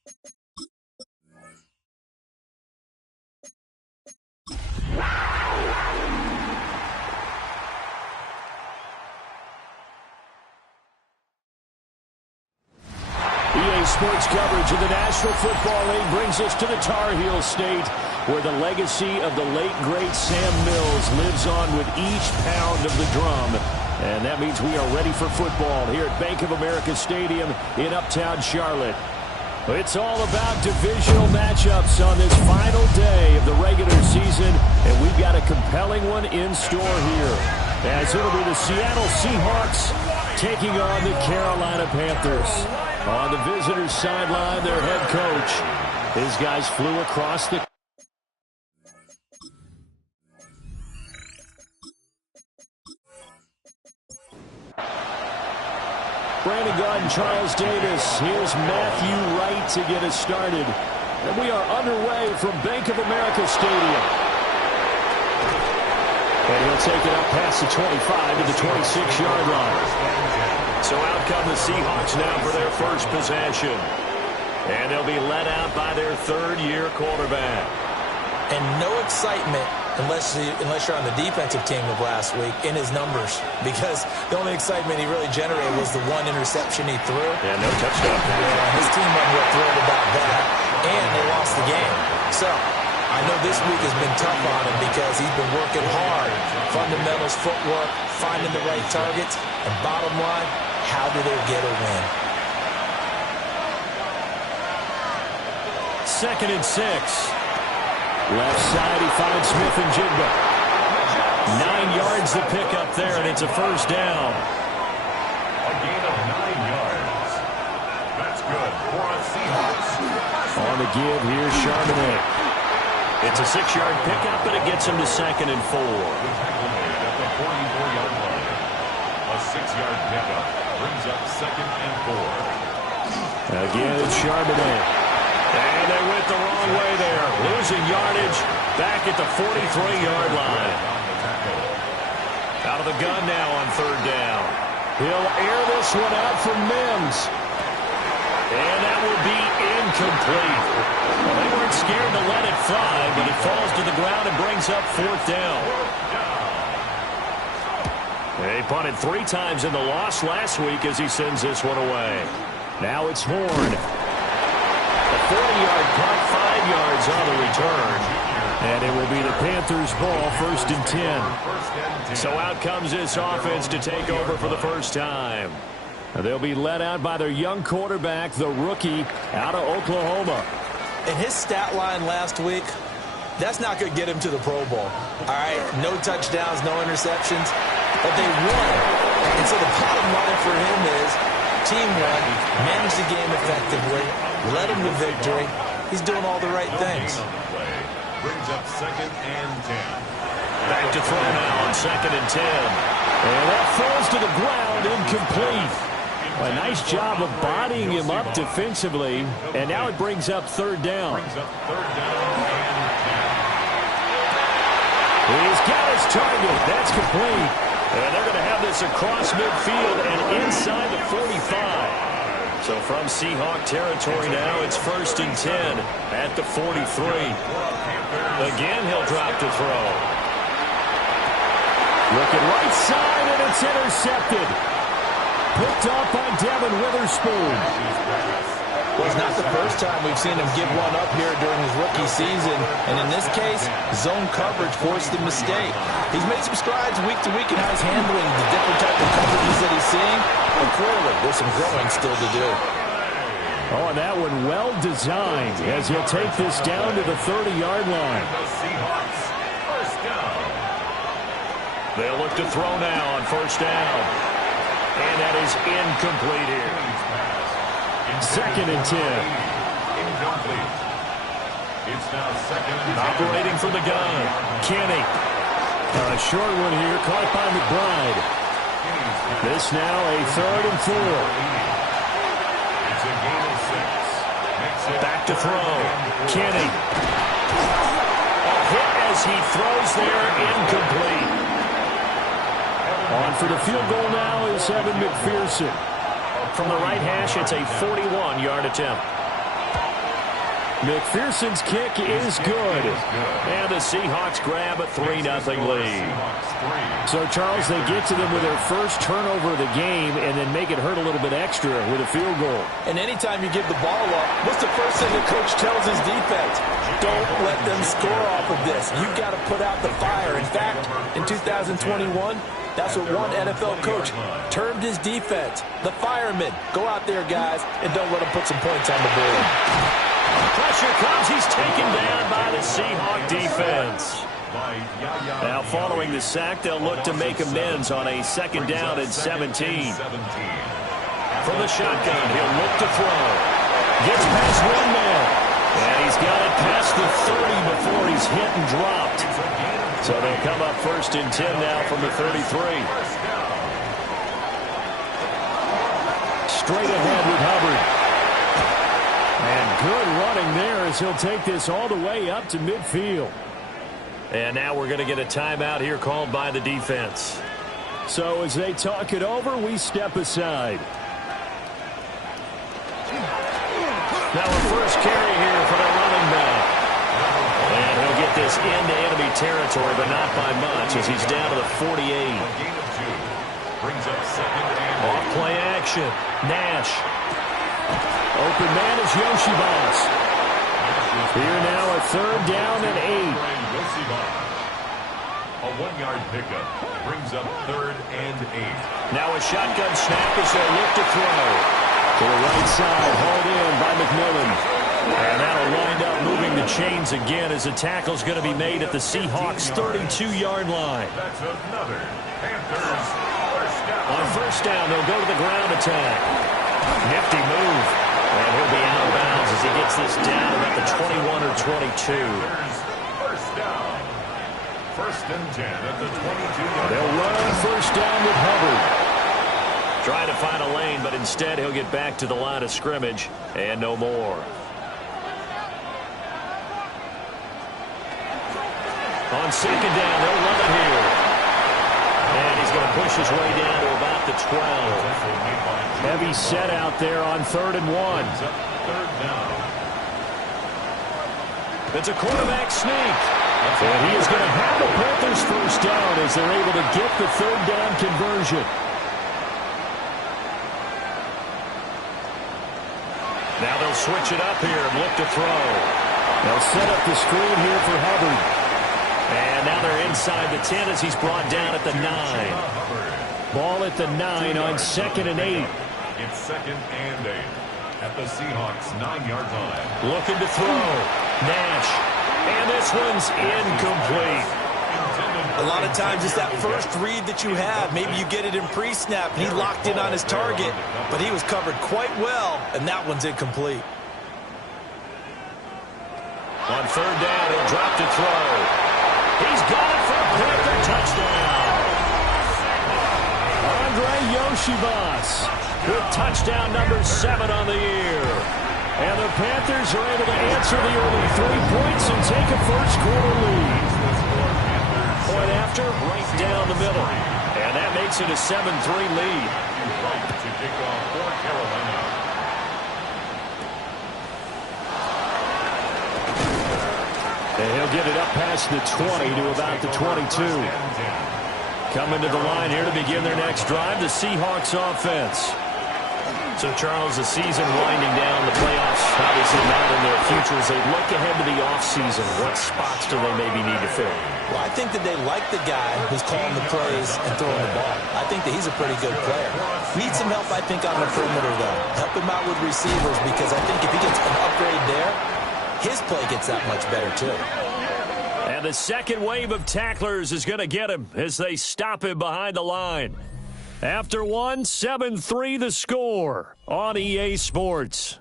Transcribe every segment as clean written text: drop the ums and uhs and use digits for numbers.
EA Sports coverage of the National Football League brings us to the Tar Heel State, where the legacy of the late, great Sam Mills lives on with each pound of the drum. And that means we are ready for football here at Bank of America Stadium in Uptown Charlotte. It's all about divisional matchups on this final day of the regular season, and we've got a compelling one in store here, as it'll be the Seattle Seahawks taking on the Carolina Panthers. On the visitors' sideline, their head coach. His guys flew across the... Brandon Gott and Charles Davis. Here's Matthew Wright to get us started. And we are underway from Bank of America Stadium. And he'll take it up past the 25 to the 26-yard line. So out come the Seahawks now for their first possession. And they'll be led out by their third-year quarterback. And no excitement unless you're on the defensive team of last week in his numbers, because the only excitement he really generated was the one interception he threw. Yeah, no touchdown. Yeah, his team wasn't real thrilled about that, and they lost the game. So I know this week has been tough on him because he's been working hard. Fundamentals, footwork, finding the right targets, and bottom line, how do they get a win? 2nd and 6. Left side, he finds Smith and Jigba. 9 yards to pick up there, and it's a first down. A gain of 9 yards. That's good for a Seahawks. On the give, here's Charbonnet. It's a 6-yard pickup, and it gets him to 2nd and 4. At the 44-yard line. A 6-yard pickup brings up 2nd and 4. Again, it's Charbonnet. And they went the wrong way there. Losing yardage back at the 43-yard line. Out of the gun now on 3rd down. He'll air this one out for Mims. And that will be incomplete. Well, they weren't scared to let it fly, but it falls to the ground and brings up 4th down. They punted 3 times in the loss last week as he sends this one away. Now it's Horn. 40-yard punt, 5 yards on the return. And it will be the Panthers' ball, 1st and 10. So out comes this offense to take over for the first time. They'll be led out by their young quarterback, the rookie, out of Oklahoma. And his stat line last week, that's not going to get him to the Pro Bowl. All right, no touchdowns, no interceptions, but they won. And so the bottom line for him is team won, managed the game effectively, led him to victory. He's doing all the right things. Brings up 2nd and 10. Back to throw now on 2nd and 10. And that falls to the ground, incomplete. A nice job of bodying him up defensively. And now it brings up 3rd down. Brings up 3rd down and 10. He's got his target. That's complete. And they're going to have this across midfield and inside the 45. So from Seahawk territory now, it's 1st and 10 at the 43. Again, he'll drop to throw. Looking right side, and it's intercepted. Picked up by Devin Witherspoon. Well, it's not the first time we've seen him give one up here during his rookie season. And in this case, zone coverage forced the mistake. He's made some strides week to week in how he's handling the different type of coverages that he's seeing. But clearly, there's some growing still to do. Oh, and that one well designed as he'll take this down to the 30-yard line. First down. They'll look to throw now on 1st down. And that is incomplete here. 2nd and 10. Incomplete. It's now 2nd and 10. Operating from the gun. Kenny. A short one here, caught by McBride. This now a 3rd and 4. It's a gain of 6. Back to throw. Kenny. A hit as he throws there, incomplete. On for the field goal now is Evan McPherson. From the right hash, it's a 41-yard attempt. McPherson's kick is good. And the Seahawks grab a 3-0 lead. So, Charles, they get to them with their first turnover of the game and then make it hurt a little bit extra with a field goal. And anytime you give the ball up, what's the first thing the coach tells his defense? Don't let them score off of this. You've got to put out the fire. In fact, in 2021, that's what one NFL coach termed his defense. The firemen. Go out there, guys, and don't let them put some points on the board. Pressure comes. He's taken down by the Seahawk defense. Now, following the sack, they'll look to make amends on a 2nd down and 17. From the shotgun, he'll look to throw. Gets past one man. And he's got it past the 30 before he's hit and dropped. So they'll come up 1st and 10 now from the 33. Straight ahead with Hubbard. And good running there as he'll take this all the way up to midfield. And now we're going to get a timeout here called by the defense. So as they talk it over, we step aside. Now a first carry here for the running back. And he'll get this into enemy territory, but not by much as he's down to the 48. Off play action. Nash. Open man is Yoshibas. Here now a 3rd down and 8. A 1-yard pickup brings up 3rd and 8. Now a shotgun snap as they look to throw. To the right side, hauled in by McMillan. And that'll wind up moving the chains again as the tackle's going to be made at the Seahawks' 32-yard line. That's another Panthers first down. On 1st down, they'll go to the ground attack. Nifty move. And he'll be out of bounds as he gets this down about the 21 or 22. First down. 1st and 10 at the 22-yard line. They'll run on 1st down with Hubbard. Trying to find a lane, but instead he'll get back to the line of scrimmage and no more. On 2nd down, they'll run it here. And he's going to push his way down to about the 12. Heavy set out there on 3rd and 1. It's a quarterback sneak. And he is going to have the Panthers first down as they're able to get the 3rd down conversion. Now they'll switch it up here and look to throw. They'll set up the screen here for Hubbard. And now they're inside the 10 as he's brought down at the 9. Ball at the 9 on 2nd and 8. It's 2nd and 8 at the Seahawks' 9-yard line. Looking to throw. Nash. And this one's incomplete. A lot of times it's that first read that you have. Maybe you get it in pre-snap. He locked in on his target, but he was covered quite well, and that one's incomplete. On 3rd down, he'll drop to throw. He's got it for a Panther touchdown. Andre Yoshibas with touchdown number 7 on the year. And the Panthers are able to answer the early 3 points and take a first-quarter lead. Point after, right down the middle. And that makes it a 7-3 lead. To kick off for Carolina. And he'll get it up past the 20 to about the 22. Coming to the line here to begin their next drive, the Seahawks offense. So, Charles, the season winding down, the playoffs obviously not in their future. As they look ahead to the offseason, what spots do they maybe need to fill? Well, I think that they like the guy who's calling the plays and throwing the ball. I think that he's a pretty good player. Needs some help, I think, on the perimeter, though. Help him out with receivers because I think if he gets an upgrade there, his play gets that much better, too. And the second wave of tacklers is going to get him as they stop him behind the line. After 1, 7-3 the score on EA Sports.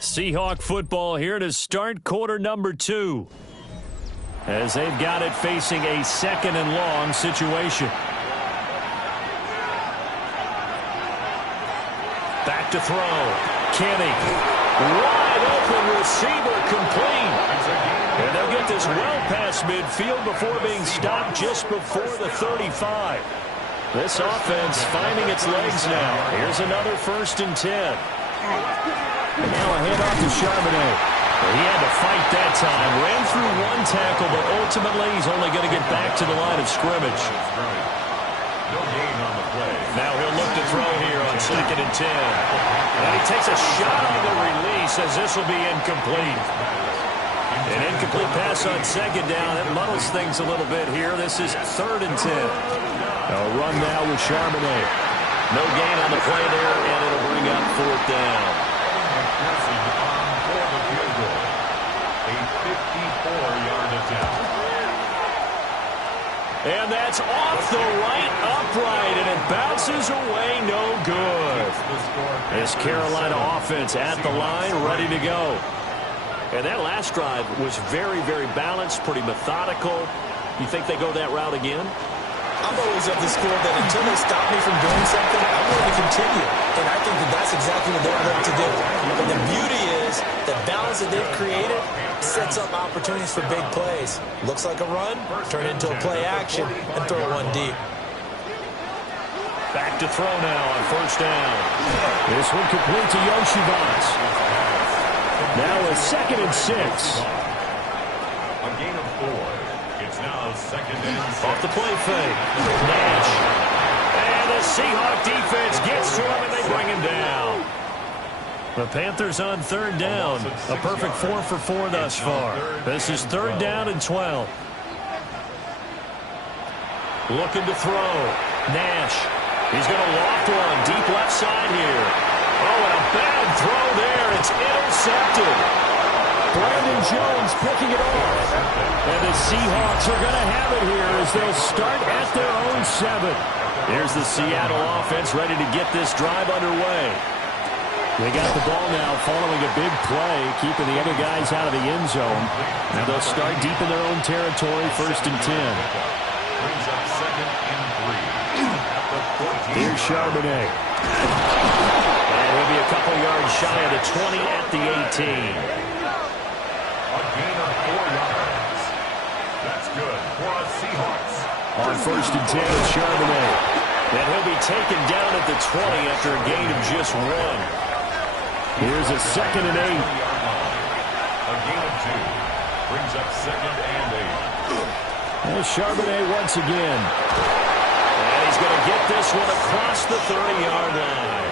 Seahawk football here to start quarter number 2. As they've got it facing a 2nd and long situation. Back to throw. Kenny. Wide open receiver complete. And they'll get this well past midfield before being stopped just before the 35. This offense finding its legs now. Here's another 1st and 10. And now a handoff to Charbonnet. He had to fight that time. Ran through one tackle, but ultimately he's only going to get back to the line of scrimmage. No gain on the play. Now he'll look to throw here on 2nd and 10. And he takes a shot on the release as this will be incomplete. An incomplete pass on 2nd down. That muddles things a little bit here. This is 3rd and 10. A run now with Charbonnet. No gain on the play there, and it'll bring up 4th down. A 54-yard attempt. And that's off the right upright, and it bounces away, no good. This Carolina offense at the line, ready to go. And that last drive was very, very balanced, pretty methodical. You think they go that route again? I'm always of the school that until they stop me from doing something, I'm going to continue. And I think that that's exactly what they're going to do. And the beauty is the balance that they've created sets up opportunities for big plays. Looks like a run, turn it into a play action, and throw one deep. Back to throw now on 1st down. This one complete to Yoshivas. Now a 2nd and 6. A gain of 4. It's now 2nd and 6. Off the play fake. Nash. And the Seahawk defense gets to him, and they bring him down. The Panthers on 3rd down. A perfect 4 for 4 thus far. This is 3rd down and 12. Looking to throw. Nash. He's going to loft one deep left side here. Oh, and a bad throw there. It's intercepted. Brandon Jones picking it off. And the Seahawks are going to have it here as they'll start at their own 7. Here's the Seattle offense ready to get this drive underway. They got the ball now following a big play, keeping the other guys out of the end zone. Now they'll start deep in their own territory, 1st and 10. Brings up 2nd and 3. Here's Charbonnet. And he'll be a couple yards shy of the 20 at the 18. A gain of 4 yards. That's good for us Seahawks. On 1st and 10 is Charbonnet. And he'll be taken down at the 20 after a gain of just 1. Here's a 2nd and 8. A gain of 2. Brings up 2nd and 8. There's Charbonnet once again. And he's going to get this one across the 30-yard line.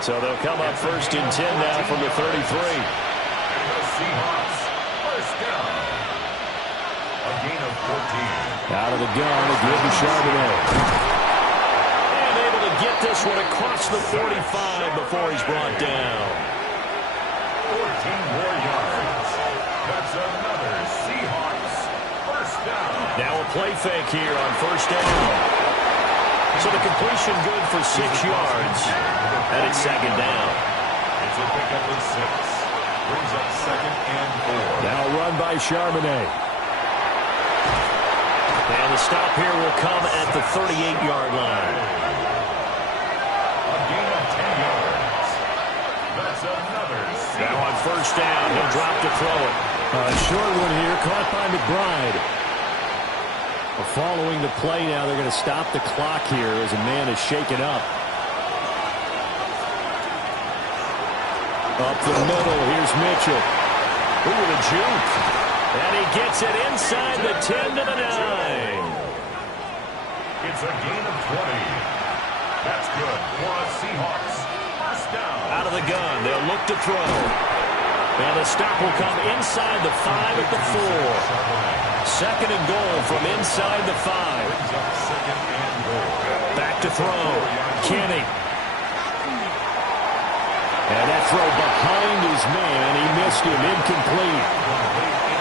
So they'll come up 1st and 10 now from the 33. And the Seahawks first down. A gain of 14. Out of the gun again to Charbonnet. And able to get this one across the 45 before he's brought down. 14 more yards. That's another Seahawks first down. Now a play fake here on 1st down. So the completion good for 6 yards. And it's 2nd down. It's a pickup of 6. Brings up 2nd and 4. Now run by Charbonnet. And the stop here will come at the 38-yard line. A gain of 10 yards. That's another Seahawks. Now on 1st down, he'll drop to throw it. A short one here, caught by McBride. Following the play now, they're going to stop the clock here as a man is shaken up. Up the middle, here's Mitchell. Ooh, the juke. And he gets it inside the 10 to the 9. It's a gain of 20. That's good for us Seahawks. First down. Out of the gun, they'll look to throw. And the stop will come inside the 5 at the 4. 2nd and goal from inside the 5. Second and goal. Back to throw. Kenny. And that throw behind his man. He missed him. Incomplete.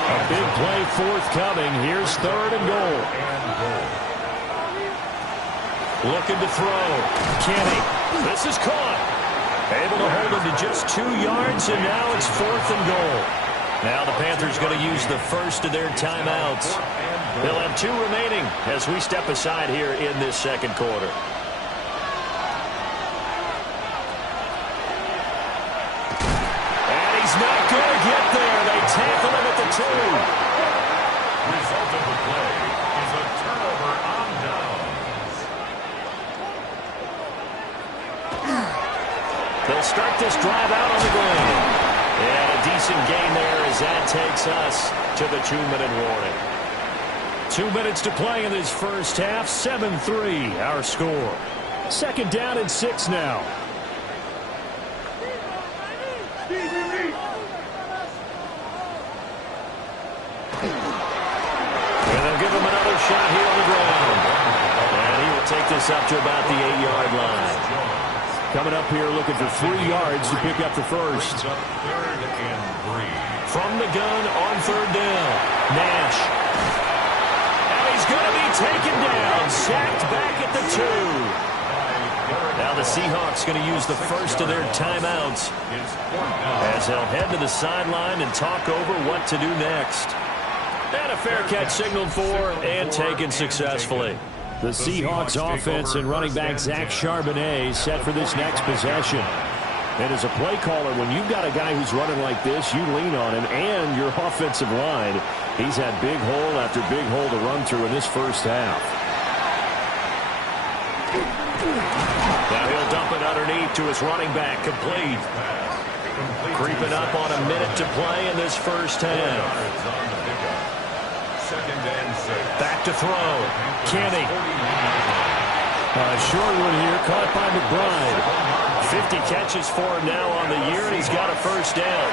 A big play forthcoming. Here's 3rd and goal. Looking to throw. Kenny. This is caught. Able to hold him to just 2 yards, and now it's 4th and goal. Now the Panthers going to use the first of their timeouts. They'll have 2 remaining as we step aside here in this 2nd quarter. And he's not going to get there. They tackle him at the 2. Result of the play is a turnover on downs. start this drive out on the ground. And a decent gain there as that takes us to the 2-minute warning. 2 minutes to play in this first half. 7-3 our score. Second down and 6 now. And they'll give him another shot here on the ground. And he will take this up to about the 8-yard line. Coming up here looking for 3 yards to pick up the first. Third and 3. From the gun on third down. Nash. And he's going to be taken down. Sacked back at the 2. Now the Seahawks going to use the first of their timeouts as they'll head to the sideline and talk over what to do next. And a fair catch signaled for and taken successfully. The Seahawks offense and running back Zach Charbonnet set for this next possession. And as a play caller, when you've got a guy who's running like this, you lean on him and your offensive line. He's had big hole after big hole to run through in this first half. Now he'll dump it underneath to his running back, complete. Creeping up on a minute to play in this first half. Back to throw. Kenny. Short one here, caught by McBride. 50 catches for him now on the year, and he's got a first down.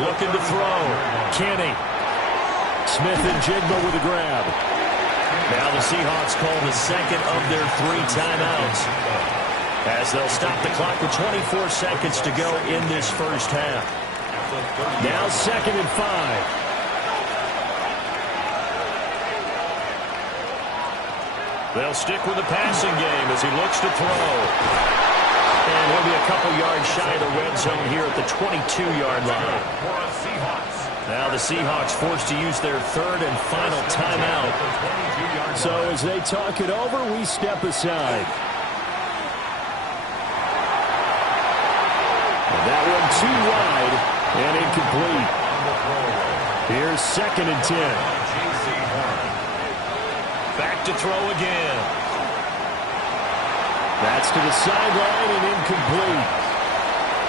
Looking to throw. Kenny. Smith and Jigba with a grab. Now the Seahawks call the second of their 3 timeouts as they'll stop the clock with 24 seconds to go in this first half. Now 2nd and 5. They'll stick with the passing game as he looks to throw. And he'll be a couple yards shy of the red zone here at the 22-yard line. Now the Seahawks forced to use their 3rd and final timeout. So as they talk it over, we step aside. And that one too wide and incomplete. Here's 2nd and 10. Back to throw again. That's to the sideline and incomplete.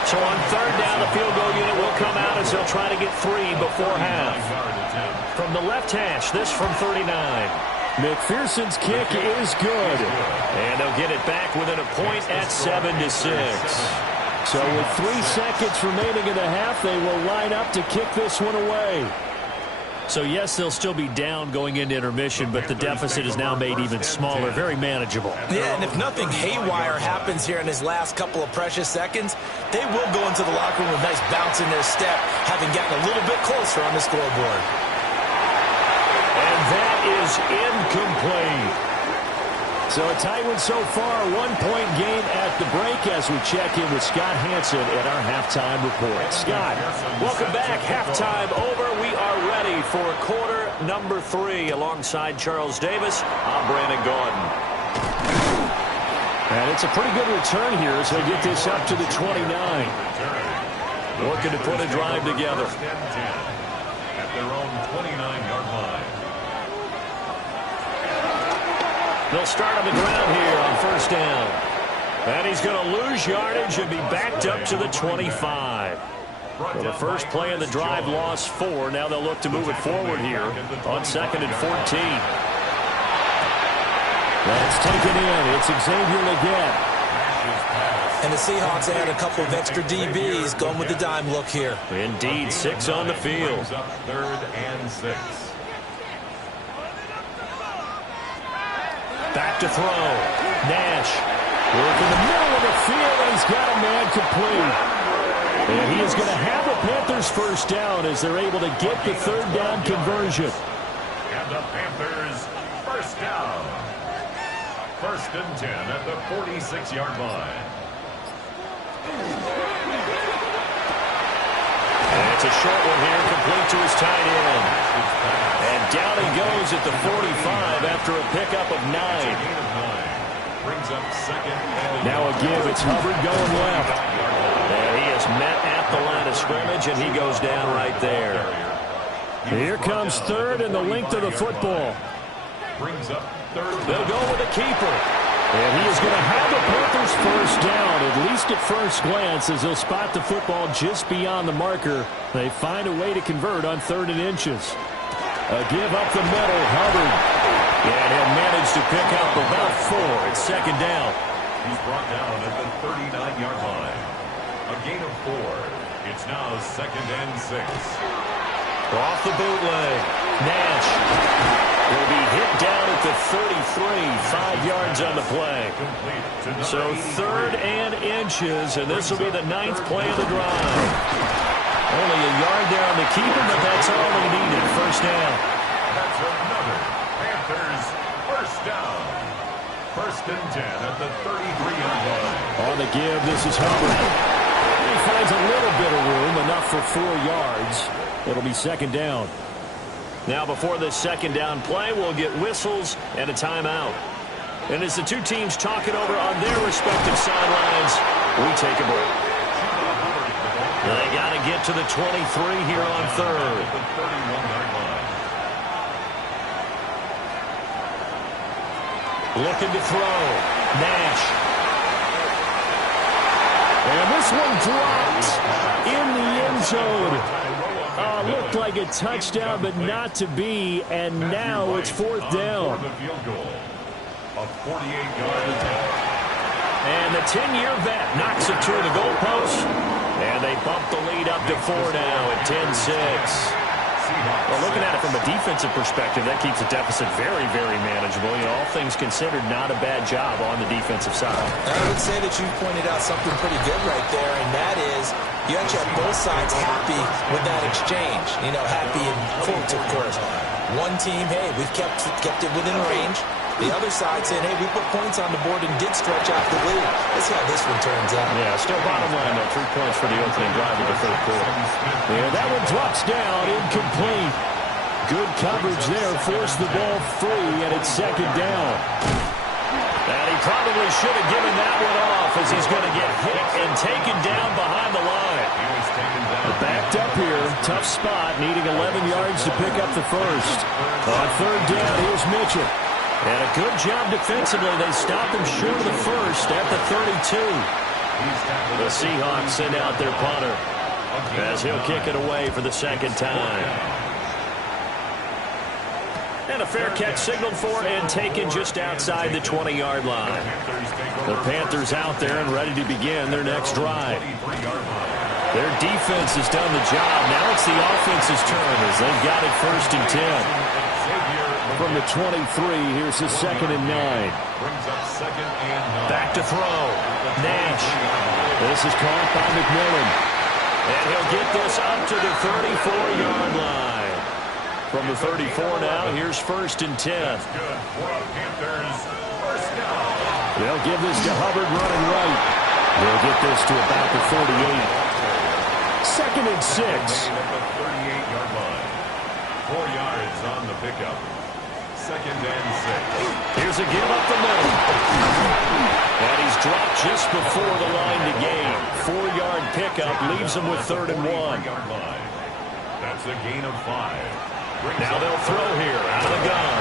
So on 3rd down, the field goal unit will come out as they'll try to get 3 before half. From the left hash, this from 39. McPherson's kick is good. And they'll get it back within a point at 7-6. So with 3 seconds remaining in the half, they will line up to kick this one away. So, yes, they'll still be down going into intermission, but the deficit is now made even smaller, very manageable. Yeah, and if nothing haywire happens here in his last couple of precious seconds, they will go into the locker room with a nice bounce in their step, having gotten a little bit closer on the scoreboard. And that is incomplete. So a tight one so far, 1-point game at the break as we check in with Scott Hansen at our halftime report. Scott, welcome back. Halftime over. We are ready for quarter number 3 alongside Charles Davis. I'm Brandon Gordon. And it's a pretty good return here as they get this up to the 29. Looking to put a drive together. At their own 29-yard line. They'll start on the ground here on 1st down. And he's going to lose yardage and be backed up to the 25. Well, the first play of the drive lost 4. Now they'll look to move it forward here on 2nd and 14. That's taken in. It's Xavier Legette. And the Seahawks add a couple of extra DBs going with the dime look here. Indeed, 6 on the field. 3rd and 6. Back to throw. Nash. Work in the middle of the field, and he's got a man complete. And he is going to have the Panthers first down as they're able to get the 3rd down conversion. And the Panthers first down. 1st and 10 at the 46-yard line. And it's a short one here, complete to his tight end. And down he goes at the 45 after a pickup of 9. Brings up 2nd and Now a give. It's Hubbard going left. And he is met at the line of scrimmage, and he goes down right there. Here comes 3rd and the length of the football. brings up 3rd. They'll go with the keeper. And he is going to have the Panthers first down, at least at first glance, as they'll spot the football just beyond the marker. They find a way to convert on 3rd and inches. A give up the middle, Hubbard. And he'll manage to pick up about 4 at 2nd down. He's brought down at the 39-yard line. A gain of 4. It's now 2nd and 6. Off the bootleg. Nash will be hit down at the 33, 5 yards on the play. So 3rd and inches, and this will be the 9th play of the drive. Only a yard there on the keeper, but that's all he needed. First down. That's another Panthers first down. 1st and 10 at the 33-yard line. On the give, this is Hubbard. He finds a little bit of room, enough for 4 yards. It'll be 2nd down. Now before this 2nd down play, we'll get whistles and a timeout. And as the two teams talk it over on their respective sidelines, we take a break. They got to get to the 23 here on 3rd. The 31-yard line. Looking to throw. Nash. And this one dropped in the end zone. Looked like a touchdown, but not to be, and now it's 4th down. A 48-yard attempt. And the 10-year vet knocks it to the goalpost, and they bump the lead up to 4 now at 10-6. Well, looking at it from a defensive perspective, that keeps the deficit very, very manageable. You know, all things considered, not a bad job on the defensive side. I would say that you pointed out something pretty good right there, and that is you actually have both sides happy with that exchange. You know, happy in quotes, of course. One team, hey, we've kept it within range. The other side saying, hey, we put points on the board and did stretch out the lead. Let's see how this one turns out. Yeah, still bottom line, though. 3 points for the opening drive of the 3rd quarter. Yeah, that one drops down, incomplete. Good coverage there, forced the ball free, and it's 2nd down. And he probably should have given that one off as he's going to get hit and taken down behind the line. Backed up here, tough spot, needing 11 yards to pick up the first. On 3rd down, here's Mitchell. And a good job defensively. They stopped him short of the first at the 32. The Seahawks send out their punter as he'll kick it away for the 2nd time. And a fair catch signaled for and taken just outside the 20-yard line. The Panthers out there and ready to begin their next drive. Their defense has done the job. Now it's the offense's turn as they've got it 1st and 10. From the 23, here's the 2nd and 9. Back to throw. Nash. This is caught by McMillan. And he'll get this up to the 34-yard line. From the 34 now, here's 1st and 10. They'll give this to Hubbard running right. They'll get this to about the 48. 2nd and 6. 38-yard line. 4 yards on the pickup. 2nd and 6. Here's a give up the middle. And he's dropped just before the line to gain. 4-yard pickup leaves him with 3rd and 1. That's a gain of 5. Now they'll throw here out of the gun.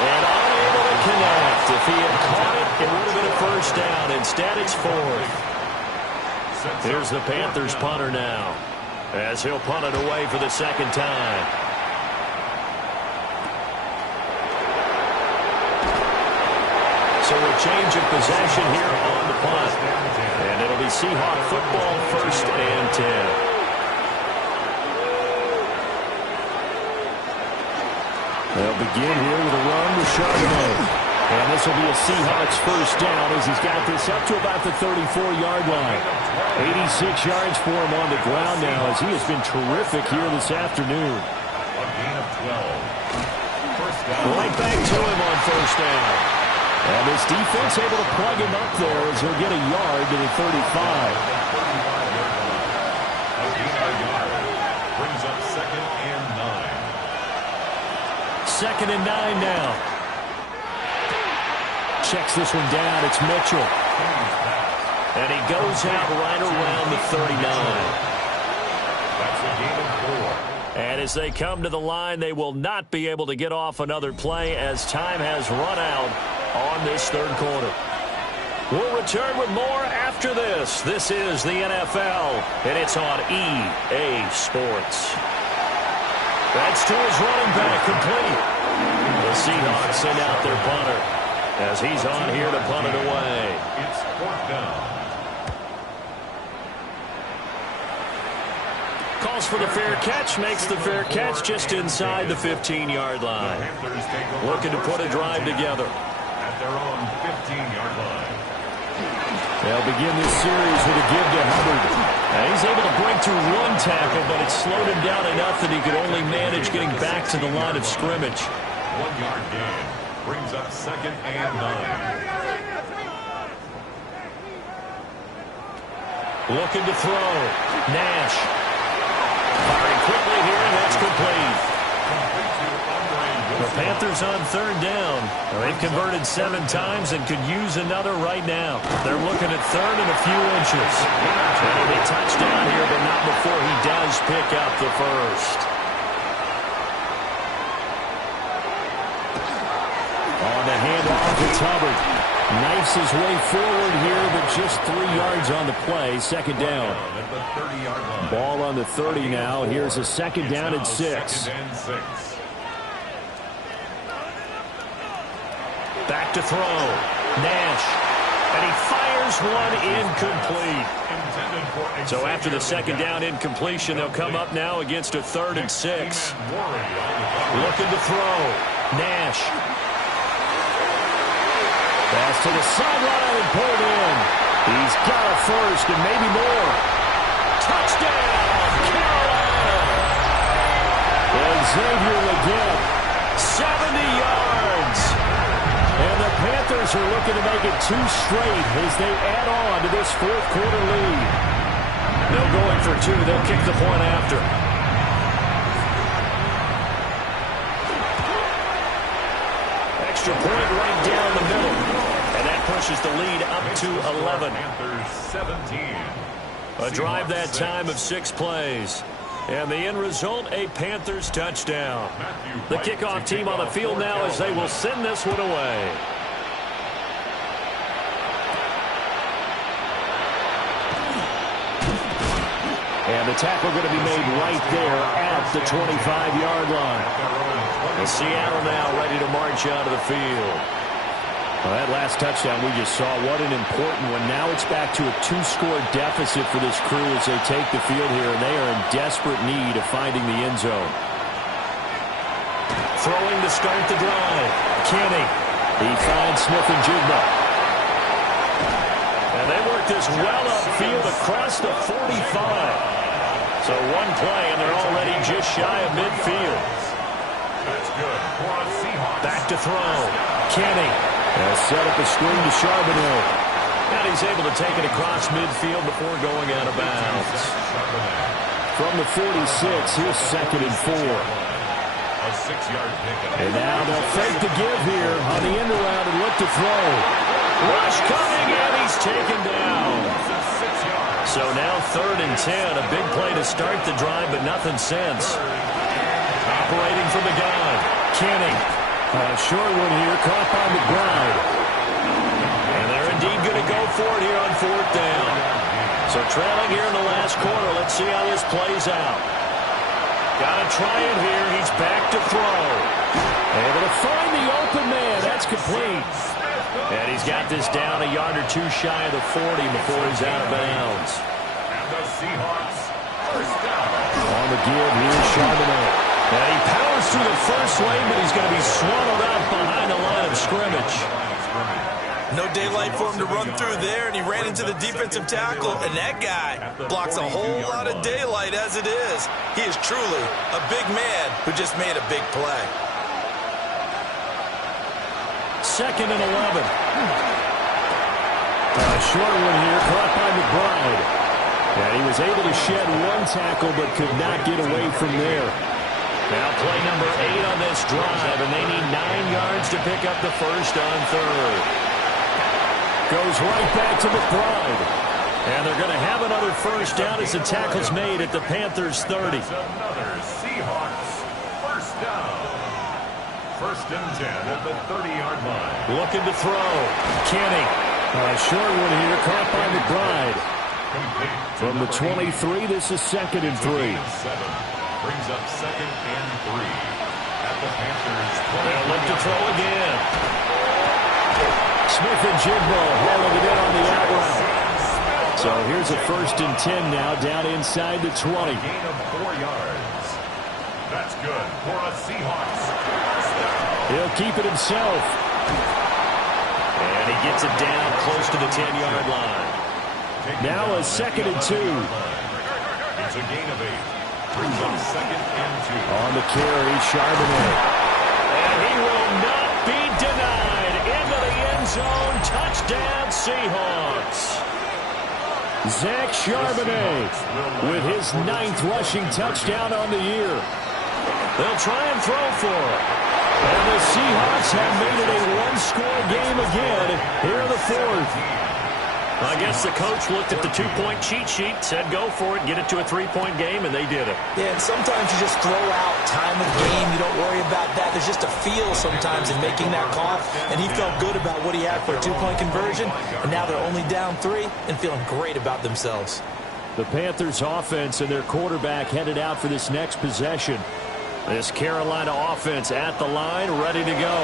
And unable to connect. If he had caught it, it would have been a first down. Instead, it's 4th. Here's the Panthers punter now, as he'll punt it away for the 2nd time. So a change of possession here on the punt. And it'll be Seahawk football, 1st and 10. They'll begin here with a run with Charbonnet. And this will be a Seahawks first down as he's got this up to about the 34-yard line. 86 yards for him on the ground now as he has been terrific here this afternoon. A gain of 12. First down. Right back to him on 1st down. And this defense able to plug him up there as he'll get a yard to the 35. A gain of a yard. Brings up 2nd and 9. 2nd and 9 now. Checks this one down. It's Mitchell. And he goes out right around the 39. That's a gain of 4. And as they come to the line, they will not be able to get off another play as time has run out on this third quarter. We'll return with more after this. This is the NFL, and it's on EA Sports. That's to his running back, complete. The Seahawks send out their punter as he's on here to punt it away. It's fourth down. Calls for the fair catch, makes the fair catch just inside the 15-yard line. Looking to put a drive together. At their own 15-yard line. They'll begin this series with a give to Hubbard. Now he's able to break through one tackle, but it slowed him down enough that he could only manage getting back to the line of scrimmage. 1 yard gain brings up 2nd and 9. Looking to throw. Nash. Firing quickly here, and that's complete. The Panthers on third down. They've converted 7 times and could use another right now. They're looking at third and a few inches. That'll be touchdown here, but not before he does pick up the first. On the handoff, it's Hubbard. Knifes his way forward here, but just 3 yards on the play. Second down. Ball on the 30 now. Here's a second down and 6. Back to throw. Nash. And he fires one incomplete. So after the second down incompletion, they'll come up now against a 3rd and 6. Looking to throw. Nash. Pass to the sideline and pulled in. He's got a first and maybe more. Touchdown, Carolina. And Xavier Legette, 70 yards. And the Panthers are looking to make it 2 straight as they add on to this fourth quarter lead. They'll go in for 2. They'll kick the point after. Extra point right down the middle. And that pushes the lead up to 11. Panthers 17. A drive that time of 6 plays. And the end result, a Panthers touchdown. The kickoff team on the field now as they will send this one away. And the tackle going to be made right there at the 25-yard line. And Seattle now ready to march out of the field. Well, that last touchdown we just saw, what an important one. Now it's back to a 2-score deficit for this crew as they take the field here, and they are in desperate need of finding the end zone. Throwing to start the drive. Kenny. He finds Smith and Jigba. And they work this well upfield across the 45. So one play, and they're already just shy of midfield. That's good. Back to throw. Kenny. They'll set up a screen to Charbonnet. And he's able to take it across midfield before going out of bounds. From the 46, here's 2nd and 4. A 6-yard pickup. And now they'll fake the give here on the end around and look to throw. Rush coming, and he's taken down. So now 3rd and 10. A big play to start the drive, but nothing since. Operating from the gun. Kenny. Short one here, caught by McBride. And they're indeed going to go for it here on 4th down. So trailing here in the last quarter. Let's see how this plays out. Got to try it here. He's back to throw. Able to find the open man. That's complete. And he's got this down a yard or 2 shy of the 40 before he's out of bounds. And the Seahawks first down. On the give, here's Charbonnet. And he powers through the first lane, but he's going to be swallowed up behind the line of scrimmage. No daylight for him to run through there, and he ran into the defensive tackle, and that guy blocks a whole lot of daylight as it is. He is truly a big man who just made a big play. 2nd and 11. Short one here, caught by McBride. And he was able to shed one tackle, but could not get away from there. Now play number 8 on this drive, and they need 9 yards to pick up the first on 3rd. Goes right back to McBride. And they're going to have another first down as the tackle's made at the Panthers' 30. Another Seahawks first down. First and 10 at the 30-yard line. Looking to throw. Kenny. Short one here, caught by McBride. From the 23, this is 2nd and 3. Brings up 2nd and 3 at the Panthers. They'll look to throw again. Smith and Jigbo hauling it in on the out route. So here's a 1st and 10 now, down inside the 20. Gain of 4 yards. That's good for a Seahawks. He'll keep it himself. And he gets it down close to the 10-yard line. Now a 2nd and 2. It's a gain of 8. Brings up 2nd and 2. On the carry, Charbonnet. And he will not be denied. Into the end zone. Touchdown, Seahawks. Zach Charbonnet with his 9th rushing touchdown on the year. They'll try and throw for it. And the Seahawks have made it a one-score game again here in the 4th. I guess the coach looked at the 2-point cheat sheet, said go for it, get it to a 3-point game, and they did it. Yeah, and sometimes you just throw out time of game. You don't worry about that. There's just a feel sometimes in making that call, and he felt good about what he had for a 2-point conversion, and now they're only down 3 and feeling great about themselves. The Panthers offense and their quarterback headed out for this next possession. This Carolina offense at the line, ready to go.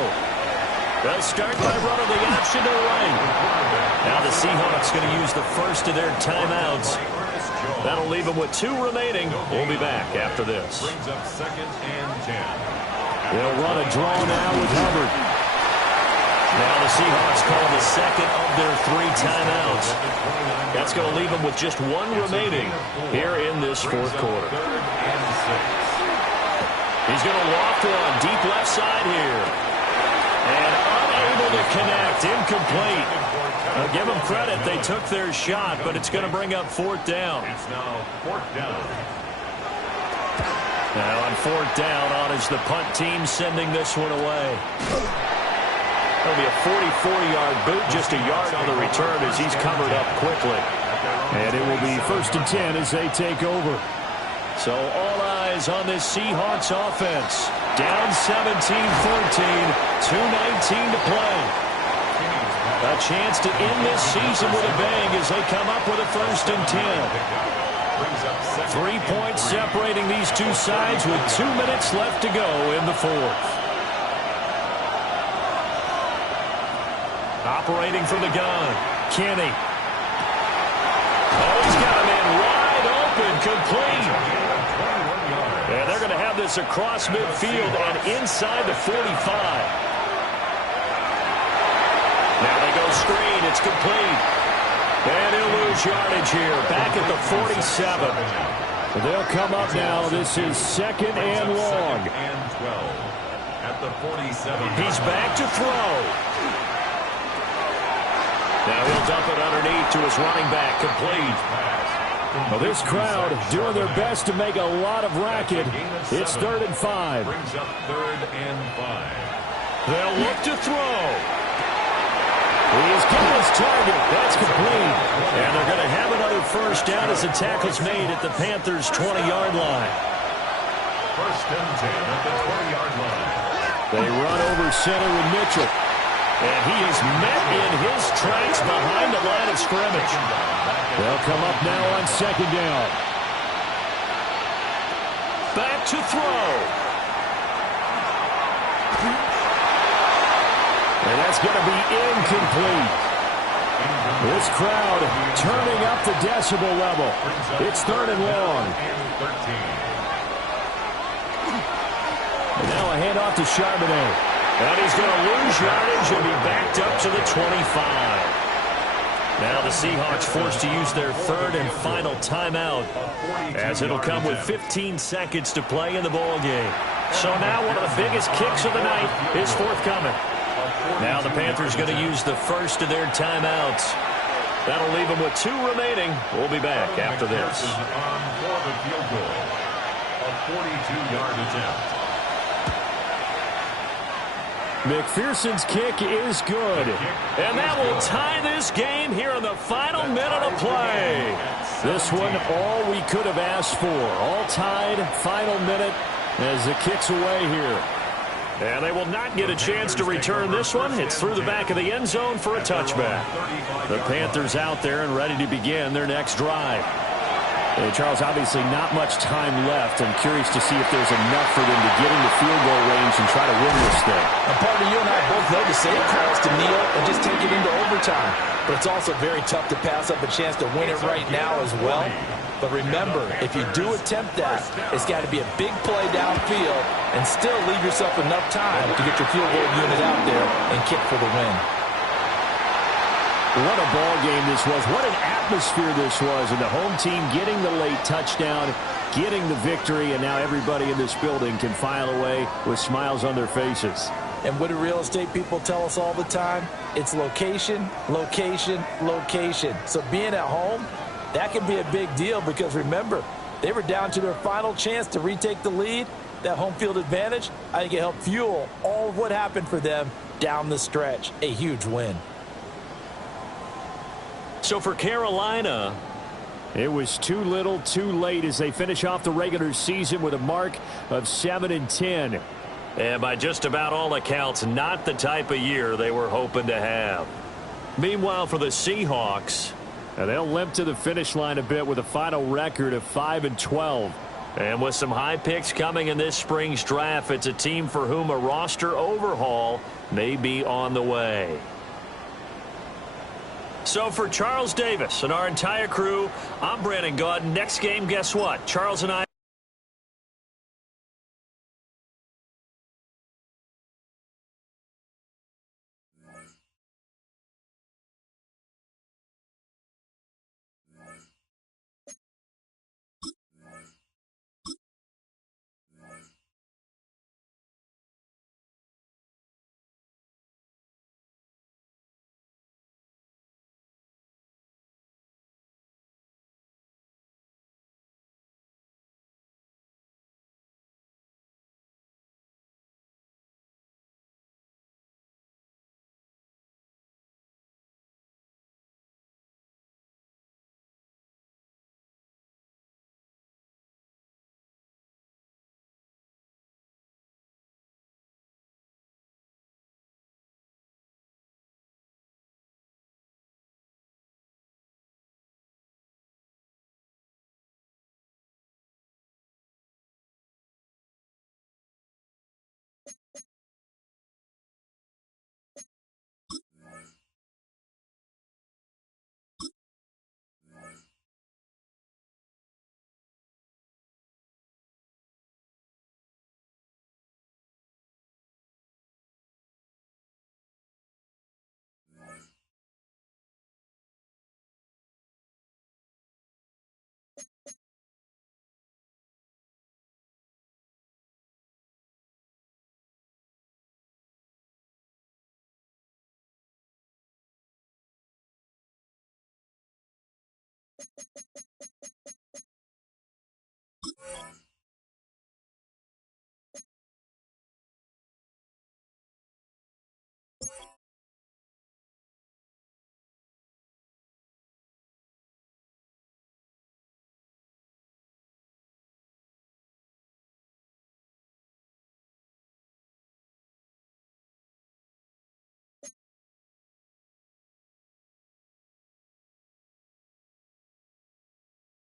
They'll start by running the option to the right. Now the Seahawks going to use the first of their timeouts. That'll leave them with 2 remaining. We'll be back after this. Brings up 2nd and 10. They'll run a draw now with Hubbard. Now the Seahawks call the 2nd of their 3 timeouts. That's going to leave them with just 1 remaining here in this 4th quarter. He's going to walk one deep left side here. And unable to connect, incomplete. Now give them credit, they took their shot, but it's going to bring up 4th down. It's now 4th down. Now on 4th down, on is the punt team sending this one away. It'll be a 44-yard boot, just a yard on the return as he's covered up quickly. And it will be 1st and 10 as they take over. So all eyes on this Seahawks offense. Down 17-14, 2:19 to play. A chance to end this season with a bang as they come up with a 1st and 10. 3 points separating these two sides with 2 minutes left to go in the 4th. Operating from the gun, Kenny. Oh, he's got him in wide open, complete. And they're going to have this across midfield and inside the 45. Now they go screen. It's complete. And he'll lose yardage here. Back at the 47. They'll come up now. This is 2nd and long. And 12 at the 47. He's back to throw. Now he'll dump it underneath to his running back. Complete. Well, this crowd doing their best to make a lot of racket. It's 3rd and 5. Brings up 3rd and 5. They'll look to throw. He's getting his target. That's complete. And they're going to have another 1st down as the tackle's made at the Panthers' 20-yard line. 1st and 10 at the 20-yard line. They run over center with Mitchell. And he is met in his tracks behind the line of scrimmage. They'll come up now on 2nd down. Back to throw. And that's going to be incomplete. This crowd turning up the decibel level. It's 3rd and long. And now a handoff to Charbonnet. And he's going to lose yardage and be backed up to the 25. Now the Seahawks forced to use their 3rd and final timeout, as it'll come with 15 seconds to play in the ball game. So now one of the biggest kicks of the night is forthcoming. Now the Panthers going to use the first of their timeouts. That'll leave them with 2 remaining. We'll be back after this. On for the field goal. A 42-yard attempt. McPherson's kick is good. And that will tie this game here in the final minute of play. This one, all we could have asked for. All tied, final minute as the kick's away here. And they will not get a chance to return this one. It's through the back of the end zone for a touchback. The Panthers out there and ready to begin their next drive. Hey, Charles, obviously not much time left. I'm curious to see if there's enough for them to get into field goal range and try to win this thing. And partner, you and I both know the same calls to kneel and just take it into overtime. But it's also very tough to pass up a chance to win it right now as well. But remember, if you do attempt that, it's got to be a big play downfield and still leave yourself enough time to get your field goal unit out there and kick for the win. What a ball game this was. What an atmosphere this was. And the home team getting the late touchdown, getting the victory, and now everybody in this building can file away with smiles on their faces. And what do real estate people tell us all the time? It's location, location, location. So being at home, that can be a big deal because, remember, they were down to their final chance to retake the lead. That home field advantage, I think it helped fuel all of what happened for them down the stretch. A huge win. So for Carolina, it was too little, too late as they finish off the regular season with a mark of 7-10. And by just about all accounts, not the type of year they were hoping to have. Meanwhile, for the Seahawks, they'll limp to the finish line a bit with a final record of 5-12. And with some high picks coming in this spring's draft, it's a team for whom a roster overhaul may be on the way. So for Charles Davis and our entire crew, I'm Brandon Gaudin. Next game, guess what? Charles and I